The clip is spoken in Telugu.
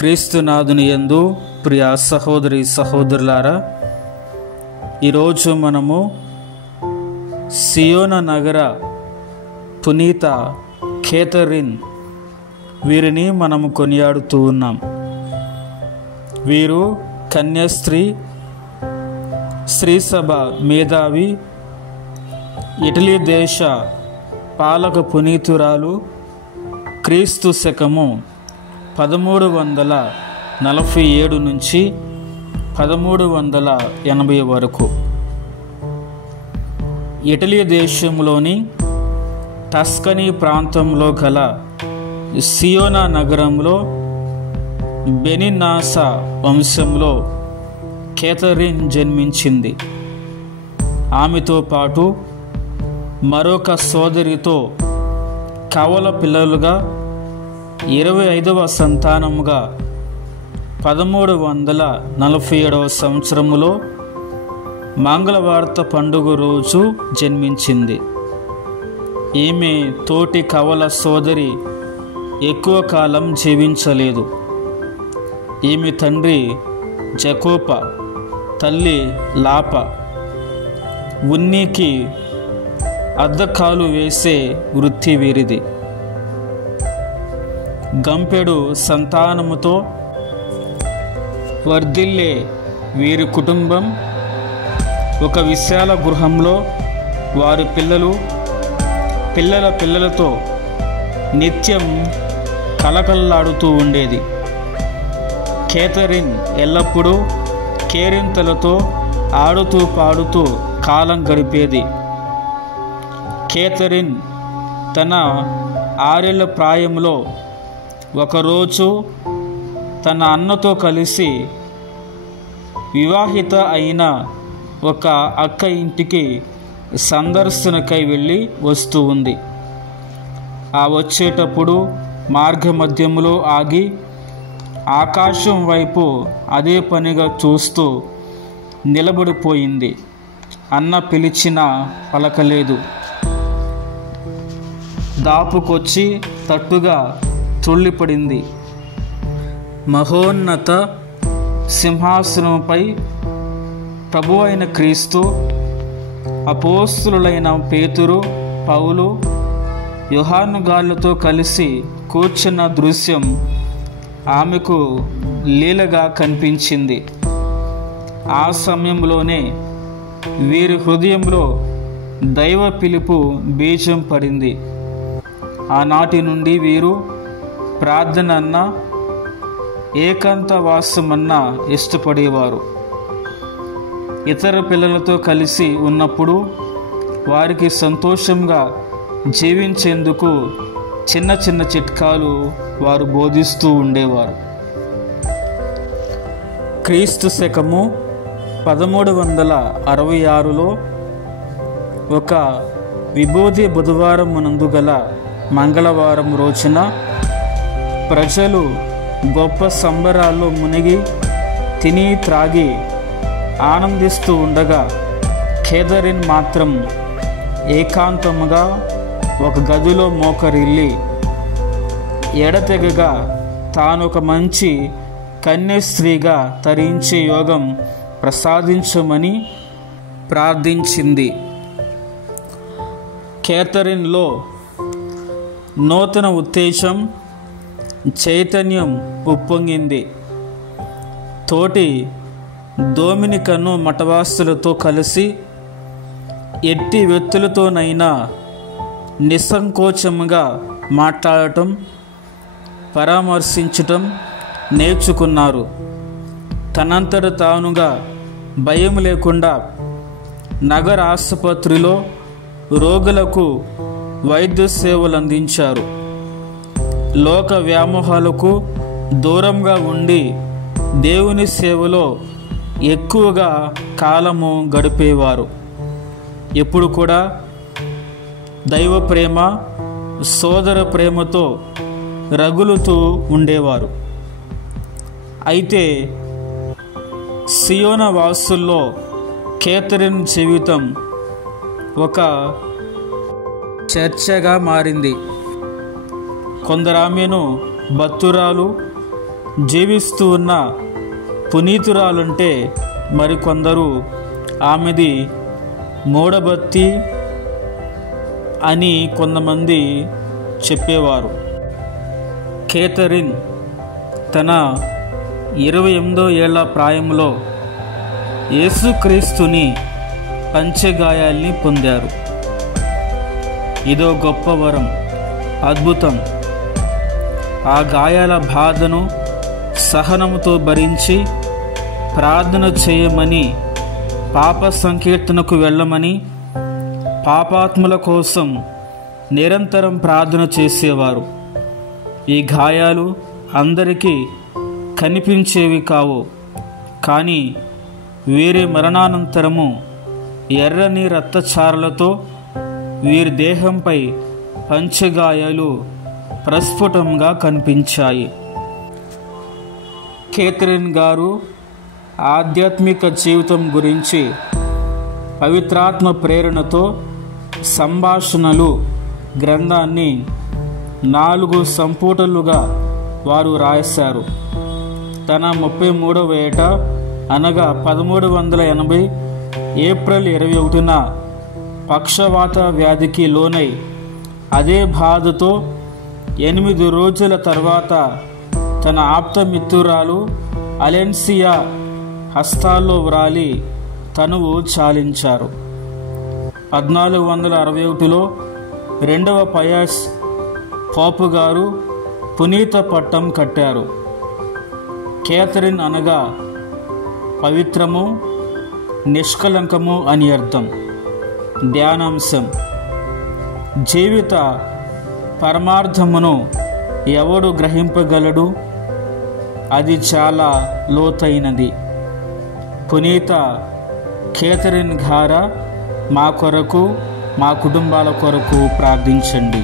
క్రీస్తునాథుని యందు ప్రియ సహోదరి సహోదరులారా, ఈరోజు మనము సియోన నగర పునీత కేథరిన్ వీరిని మనము కొనియాడుతూ ఉన్నాం. వీరు కన్యాస్త్రీ, శ్రీసభ మేధావి, ఇటలీ దేశ పాలక పునీతురాలు. క్రీస్తు శకము 1347 నుంచి 1380 వరకు ఇటలీ దేశంలోని టస్కనీ ప్రాంతంలో గల సియోనా నగరంలో బెనినాసా వంశంలో కేథరిన్ జన్మించింది. ఆమెతో పాటు మరొక సోదరితో కవల పిల్లలుగా 25వ సంతానముగా 1347 సంవత్సరములో మంగళవార్త పండుగ రోజు జన్మించింది. ఈమె తోటి కవల సోదరి ఎక్కువ కాలం జీవించలేదు. ఈమె తండ్రి జకోప, తల్లి లాప. ఉన్నికి అద్దకాలు వేసే వృత్తి వీరిది. గంపెడు సంతానముతో వర్ధిల్లే వీరి కుటుంబం ఒక విశాల గృహంలో వారి పిల్లల పిల్లలతో నిత్యం కలకల్లాడుతూ ఉండేది. కేథరిన్ ఎల్లప్పుడూ కేరింతలతో ఆడుతూ పాడుతూ కాలం గడిపేది. కేథరిన్ తన 6 ఏళ్ల ప్రాయంలో ఒకరోజు తన అన్నతో కలిసి వివాహిత అయిన ఒక అక్క ఇంటికి సందర్శనకై వెళ్ళి వస్తూ ఉంది. ఆ వచ్చేటప్పుడు మార్గమధ్యములో ఆగి ఆకాశం వైపు అదే పనిగా చూస్తూ నిలబడిపోయింది. అన్న పిలిచినా పలకలేదు. దాపుకొచ్చి తట్టుగా త్రుళ్ళిపడింది. మహోన్నత సింహాసనంపై ప్రభు అయిన క్రీస్తు, అపోస్తులులైన పేతురు, పౌలు, యోహాను గాళ్ళతో కలిసి కూర్చున్న దృశ్యం ఆమెకు లీలగా కనిపించింది. ఆ సమయంలోనే వీరి హృదయంలో దైవ పిలుపు బీజం పడింది. ఆనాటి నుండి వీరు ప్రార్థన అన్న, ఏకాంతవాసమన్న ఇష్టపడేవారు. ఇతర పిల్లలతో కలిసి ఉన్నప్పుడు వారికి సంతోషంగా జీవించేందుకు చిన్న చిన్న చిట్కాలు వారు బోధిస్తూ ఉండేవారు. క్రీస్తు శకము 1366లో ఒక విభూది బుధవారం నందు గల మంగళవారం రోజున ప్రజలు గొప్ప సంబరాల్లో మునిగి తిని త్రాగి ఆనందిస్తూ ఉండగా కేథరిన్ మాత్రం ఏకాంతముగా ఒక గదిలో మోకరిల్లి ఎడతెగగా తాను ఒక మంచి కన్యాస్త్రీగా తరించే యోగం ప్రసాదించమని ప్రార్థించింది. కేథరిన్లో నూతన ఉత్తేజం, చైతన్యం ఉప్పొంగింది. తోటి డొమినికను మఠవాసులతో కలిసి ఎట్టి వ్యక్తులతోనైనా నిస్సంకోచముగా మాట్లాడటం, పరామర్శించటం నేర్చుకున్నారు. తనంతట తానుగా భయం లేకుండా నగర ఆసుపత్రిలో రోగులకు వైద్య సేవలు అందించారు. లోక వ్యామోహాలకు దూరంగా ఉండి దేవుని సేవలో ఎక్కువగా కాలము గడిపేవారు. ఎప్పుడు కూడా దైవ ప్రేమ, సోదర ప్రేమతో రగులుతూ ఉండేవారు. అయితే సియోన వాసుల్లో కేథరిన్ జీవితం ఒక చర్చగా మారింది. కొందరు ఆమెను భక్తురాలు, జీవిస్తూ ఉన్న పునీతురాలంటే మరికొందరు ఆమెది మూఢభక్తి అని కొంతమంది చెప్పేవారు. కేథరిన్ తన 28 ఏళ్ల ప్రాయంలో యేసుక్రీస్తుని పంచగాయాల్ని పొందారు. ఇదో గొప్ప వరం, అద్భుతం. ఆ గాయాల బాధను సహనముతో భరించి ప్రార్థన చేయమని, పాప సంకీర్తనకు వెళ్ళమని, పాపాత్ముల కోసం నిరంతరం ప్రార్థన చేసేవారు. ఈ గాయాలు అందరికీ కనిపించేవి కావు, కానీ వీరి మరణానంతరము ఎర్రని రక్తచారలతో వీరి దేహంపై పంచగాయాలు ప్రస్ఫుటంగా కనిపించాయి. కేథరిన్ గారు ఆధ్యాత్మిక జీవితం గురించి పవిత్రాత్మ ప్రేరణతో సంభాషణలు గ్రంథాన్ని 4 సంపుటాలుగా వారు రాశారు. తన 33వ ఏట అనగా 1380 ఏప్రిల్ 21న పక్షవాత వ్యాధికి లోనై అదే బాధతో 8 రోజుల తర్వాత తన ఆప్తమిత్రురాలు అలెన్సియా హస్తాల్లో వ్రాలి తనువు చాలించారు. 1461లో 2వ పయాస్ పోపు గారు పునీత పట్టం కట్టారు. కేథరిన్ అనగా పవిత్రము, నిష్కలంకము అని అర్థం. ధ్యానాంశం: జీవిత పరమార్థమును ఎవడు గ్రహింపగలడు? అది చాలా లోతైనది. పునీత కేథరిన్ గారు మా కొరకు, మా కుటుంబాల కొరకు ప్రార్థించండి.